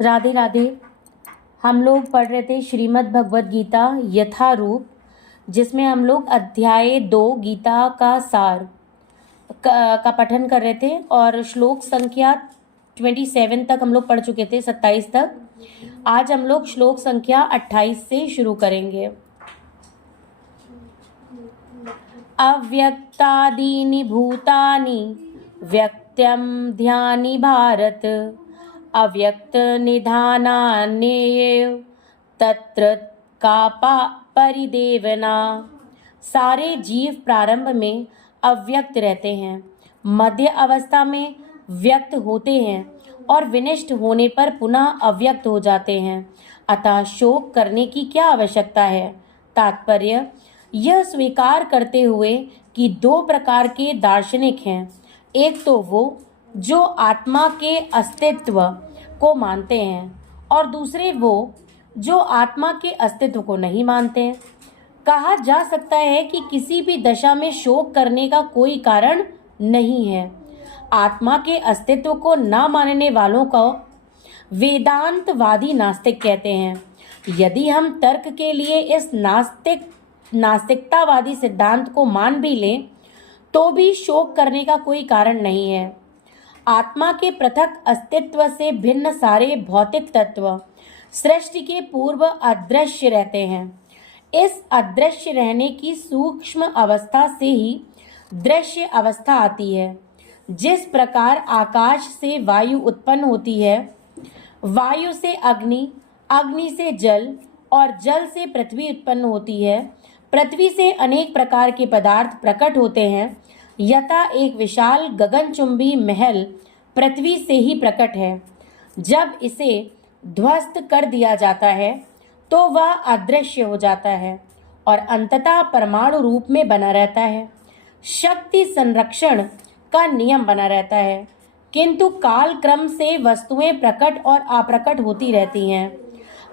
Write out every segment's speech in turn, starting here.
राधे राधे। हम लोग पढ़ रहे थे श्रीमद् भगवद गीता यथारूप, जिसमें हम लोग अध्याय 2 गीता का सार का पठन कर रहे थे और श्लोक संख्या 27 तक हम लोग पढ़ चुके थे, 27 तक। आज हम लोग श्लोक संख्या 28 से शुरू करेंगे। अव्यक्तादीनि भूतानि व्यक्त्यं ध्यानि भारत, अव्यक्त निधानान्येव तत्र का परिदेवना। सारे जीव प्रारंभ में अव्यक्त रहते हैं, मध्य अवस्था में व्यक्त होते हैं और विनष्ट होने पर पुनः अव्यक्त हो जाते हैं। अतः शोक करने की क्या आवश्यकता है। तात्पर्य यह स्वीकार करते हुए कि दो प्रकार के दार्शनिक हैं। एक तो वो जो आत्मा के अस्तित्व को मानते हैं और दूसरे वो जो आत्मा के अस्तित्व को नहीं मानते हैं। कहा जा सकता है कि किसी भी दशा में शोक करने का कोई कारण नहीं है। आत्मा के अस्तित्व को न मानने वालों को वेदांतवादी नास्तिक कहते हैं। यदि हम तर्क के लिए इस नास्तिकतावादी सिद्धांत को मान भी लें तो भी शोक करने का कोई कारण नहीं है। आत्मा के पृथक अस्तित्व से भिन्न सारे भौतिक तत्व सृष्टि के पूर्व अदृश्य रहते हैं। इस अदृश्य रहने की सूक्ष्म अवस्था से ही दृश्य अवस्था आती है। जिस प्रकार आकाश से वायु उत्पन्न होती है, वायु से अग्नि, अग्नि से जल और जल से पृथ्वी उत्पन्न होती है, पृथ्वी से अनेक प्रकार के पदार्थ प्रकट होते हैं, यथा एक विशाल गगनचुंबी महल पृथ्वी से ही प्रकट है। जब इसे ध्वस्त कर दिया जाता है तो वह अदृश्य हो जाता है और अंततः परमाणु रूप में बना रहता है। शक्ति संरक्षण का नियम बना रहता है, किंतु काल क्रम से वस्तुएं प्रकट और अप्रकट होती रहती हैं।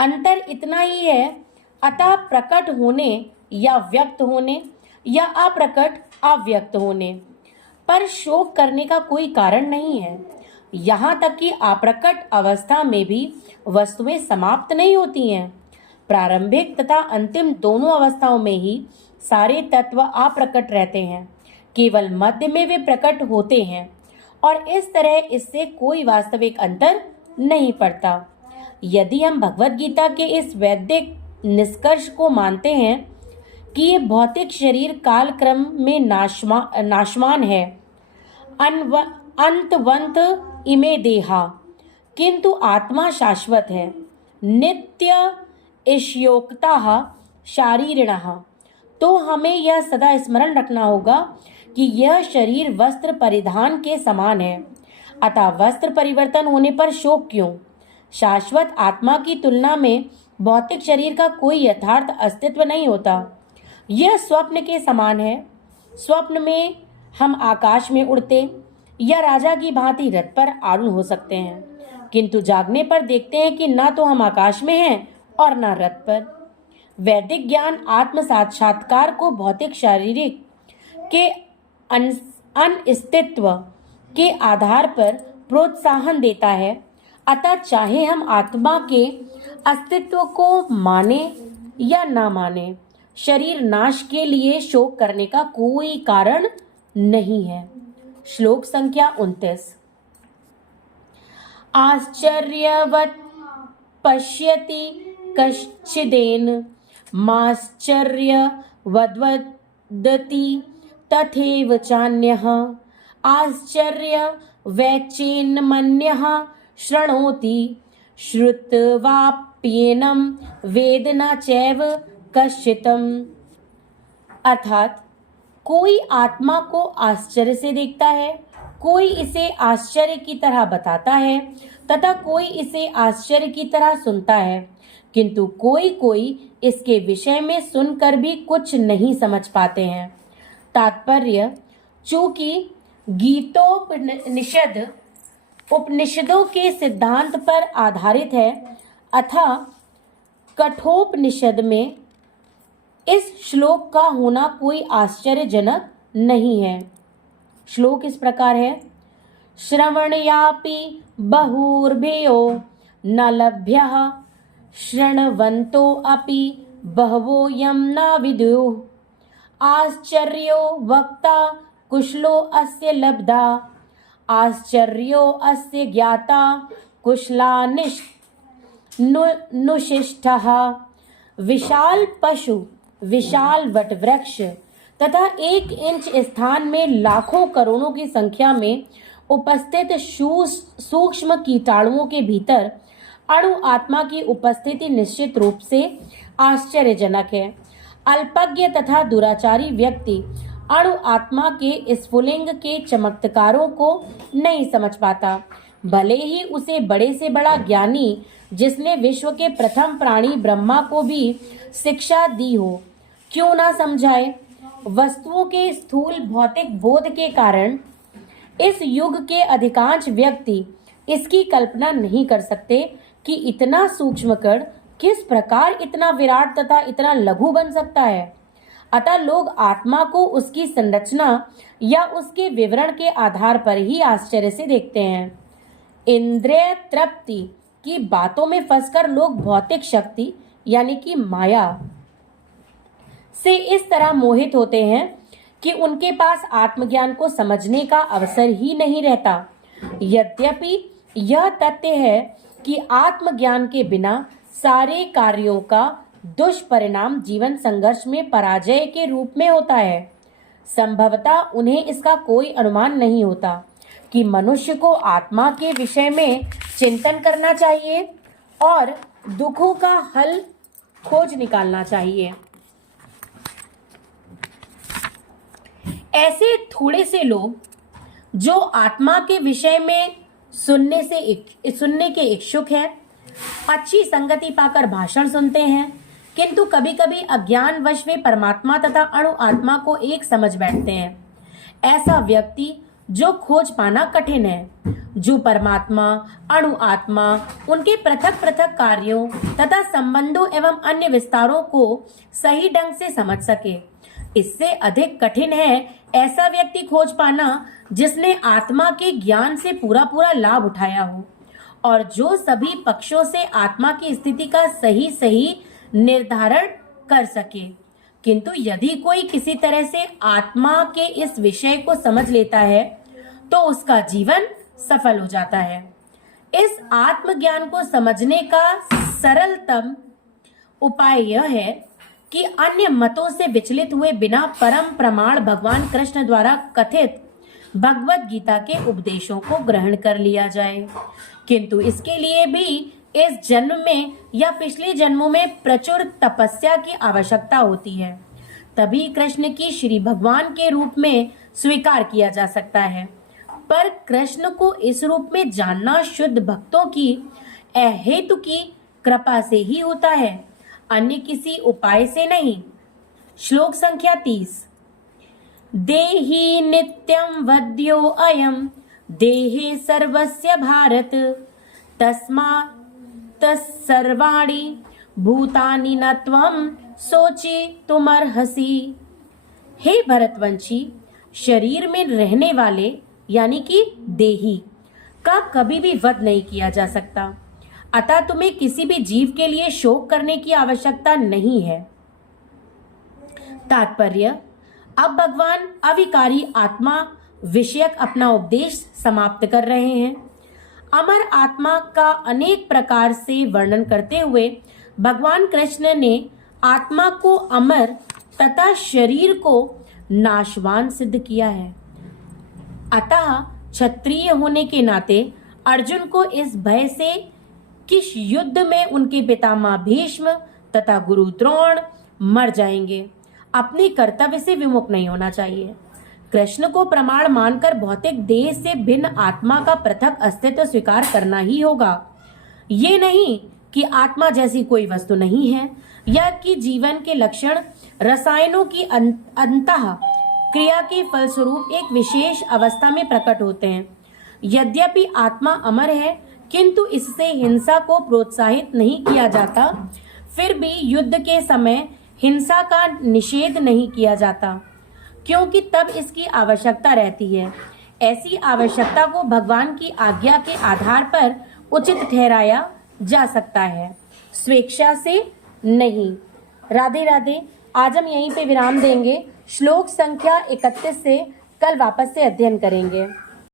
अंतर इतना ही है। अतः प्रकट होने या व्यक्त होने या अप्रकट अव्यक्त होने पर शोक करने का कोई कारण नहीं है। यहाँ तक कि अप्रकट अवस्था में भी वस्तुएं समाप्त नहीं होती हैं। प्रारंभिक तथा अंतिम दोनों अवस्थाओं में ही सारे तत्व अप्रकट रहते हैं, केवल मध्य में वे प्रकट होते हैं और इस तरह इससे कोई वास्तविक अंतर नहीं पड़ता। यदि हम भगवद गीता के इस वैदिक निष्कर्ष को मानते हैं कि ये भौतिक शरीर काल क्रम में नाशवान है, अंतवंत इमे देहा, किंतु आत्मा शाश्वत है, नित्य ईश्योक्ता शारीरिणः, तो हमें यह सदा स्मरण रखना होगा कि यह शरीर वस्त्र परिधान के समान है। अतः वस्त्र परिवर्तन होने पर शोक क्यों। शाश्वत आत्मा की तुलना में भौतिक शरीर का कोई यथार्थ अस्तित्व नहीं होता। यह स्वप्न के समान है। स्वप्न में हम आकाश में उड़ते या राजा की भांति रथ पर आरूढ़ हो सकते हैं, किंतु जागने पर देखते हैं कि न तो हम आकाश में हैं और न रथ पर। वैदिक ज्ञान आत्म साक्षात्कार को भौतिक शारीरिक के अनिस्तित्व के आधार पर प्रोत्साहन देता है। अतः चाहे हम आत्मा के अस्तित्व को माने या ना माने, शरीर नाश के लिए शोक करने का कोई कारण नहीं है। श्लोक संख्या 29। आश्चर्यवत् पश्यति कश्चिदेन माश्चर्य वद्वदति तथैव चान्यः, आश्चर्य वैचेन्मन्यः शृणोति श्रुत्वाप्येनं वेद न चैव कश्चितम्। अर्थात कोई आत्मा को आश्चर्य से देखता है, कोई इसे आश्चर्य की तरह बताता है तथा कोई इसे आश्चर्य की तरह सुनता है, किंतु कोई कोई इसके विषय में सुनकर भी कुछ नहीं समझ पाते हैं। तात्पर्य चूंकि गीतोपनिषद उपनिषदों के सिद्धांत पर आधारित है, अतः कठोपनिषद में इस श्लोक का होना कोई आश्चर्यजनक नहीं है। श्लोक इस प्रकार है। श्रवणयापि बहुर्भयो न लभ्यः शृण्वन्तो अपि बहवो यं न विदुः। आश्चर्यो वक्ता कुशलो अस्य लब्धा, आश्चर्यो अस्य ज्ञाता कुशलानिष्ठः। विशाल पशु, विशाल वटवृक्ष तथा 1 इंच स्थान में लाखों करोड़ों की संख्या में उपस्थित सूक्ष्म कीटाणुओं के भीतर अणु आत्मा की उपस्थिति निश्चित रूप से आश्चर्यजनक है। अल्पज्ञ तथा दुराचारी व्यक्ति अणु आत्मा के स्फुलिंग के चमत्कारों को नहीं समझ पाता, भले ही उसे बड़े से बड़ा ज्ञानी जिसने विश्व के प्रथम प्राणी ब्रह्मा को भी शिक्षा दी हो क्यों ना समझाए। वस्तुओं के स्थूल भौतिक बोध के कारण इस युग के अधिकांश व्यक्ति इसकी कल्पना नहीं कर सकते कि इतना सूक्ष्म कण किस प्रकार इतना विराट तथा इतना लघु बन सकता है। अतः लोग आत्मा को उसकी संरचना या उसके विवरण के आधार पर ही आश्चर्य से देखते हैं। इंद्रिय तृप्ति की बातों में फंसकर लोग भौतिक शक्ति यानी कि माया से इस तरह मोहित होते हैं कि उनके पास आत्मज्ञान को समझने का अवसर ही नहीं रहता। यद्यपि यह तथ्य है कि आत्मज्ञान के बिना सारे कार्यों का दुष्परिणाम जीवन संघर्ष में पराजय के रूप में होता है। संभवतः उन्हें इसका कोई अनुमान नहीं होता कि मनुष्य को आत्मा के विषय में चिंतन करना चाहिए और दुखों का हल खोज निकालना चाहिए। ऐसे थोड़े से लोग जो आत्मा के विषय में सुनने के इच्छुक हैं, अच्छी संगति पाकर भाषण सुनते हैं, किंतु कभी कभी अज्ञानवश वे परमात्मा तथा अणु आत्मा को एक समझ बैठते हैं। ऐसा व्यक्ति जो खोज पाना कठिन है, जो परमात्मा, अणु आत्मा, उनके पृथक पृथक कार्यों तथा संबंधों एवं अन्य विस्तारों को सही ढंग से समझ सके। इससे अधिक कठिन है ऐसा व्यक्ति खोज पाना जिसने आत्मा के ज्ञान से पूरा पूरा लाभ उठाया हो और जो सभी पक्षों से आत्मा की स्थिति का सही निर्धारण कर सके। किंतु यदि कोई किसी तरह से आत्मा के इस विषय को समझ लेता है तो उसका जीवन सफल हो जाता है। इस आत्मज्ञान को समझने का सरलतम उपाय यह है कि अन्य मतों से विचलित हुए बिना परम प्रमाण भगवान कृष्ण द्वारा कथित भगवत गीता के उपदेशों को ग्रहण कर लिया जाए। किंतु इसके लिए भी इस जन्म में या पिछले जन्मों में प्रचुर तपस्या की आवश्यकता होती है, तभी कृष्ण की श्री भगवान के रूप में स्वीकार किया जा सकता है। पर कृष्ण को इस रूप में जानना शुद्ध भक्तों की अहेतु की कृपा से ही होता है, अन्य किसी उपाय से नहीं। श्लोक संख्या 30। देहि नित्यं वद्यो अयं देहे सर्वस्य भारत तस्मात् सर्वाणि भूतानि न त्वं शोचितुमर्हसि। हे भरतवंशी, शरीर में रहने वाले यानी कि देही का कभी भी वध नहीं किया जा सकता, अतः तुम्हें किसी भी जीव के लिए शोक करने की आवश्यकता नहीं है। तात्पर्य, अब भगवान अविकारी आत्मा विषयक अपना उपदेश समाप्त कर रहे हैं। अमर आत्मा का अनेक प्रकार से वर्णन करते हुए भगवान कृष्ण ने आत्मा को अमर तथा शरीर को नाशवान सिद्ध किया है। अतः क्षत्रिय होने के नाते अर्जुन को इस भय से कि युद्ध में उनके पितामह भीष्म तथा गुरु द्रोण मर जाएंगे, अपने कर्तव्य से विमुख नहीं होना चाहिए। कृष्ण को प्रमाण मानकर भौतिक देह से भिन्न आत्मा का पृथक अस्तित्व स्वीकार करना ही होगा। ये नहीं कि आत्मा जैसी कोई वस्तु नहीं है या कि जीवन के लक्षण रसायनों की अंतः क्रिया के फलस्वरूप एक विशेष अवस्था में प्रकट होते हैं। यद्यपि आत्मा अमर है, किंतु इससे हिंसा को प्रोत्साहित नहीं किया जाता। फिर भी युद्ध के समय हिंसा का निषेध नहीं किया जाता, क्योंकि तब इसकी आवश्यकता रहती है। ऐसी आवश्यकता को भगवान की आज्ञा के आधार पर उचित ठहराया जा सकता है, स्वेच्छा से नहीं। राधे राधे। आज हम यहीं पे विराम देंगे। श्लोक संख्या 31 से कल वापस से अध्ययन करेंगे।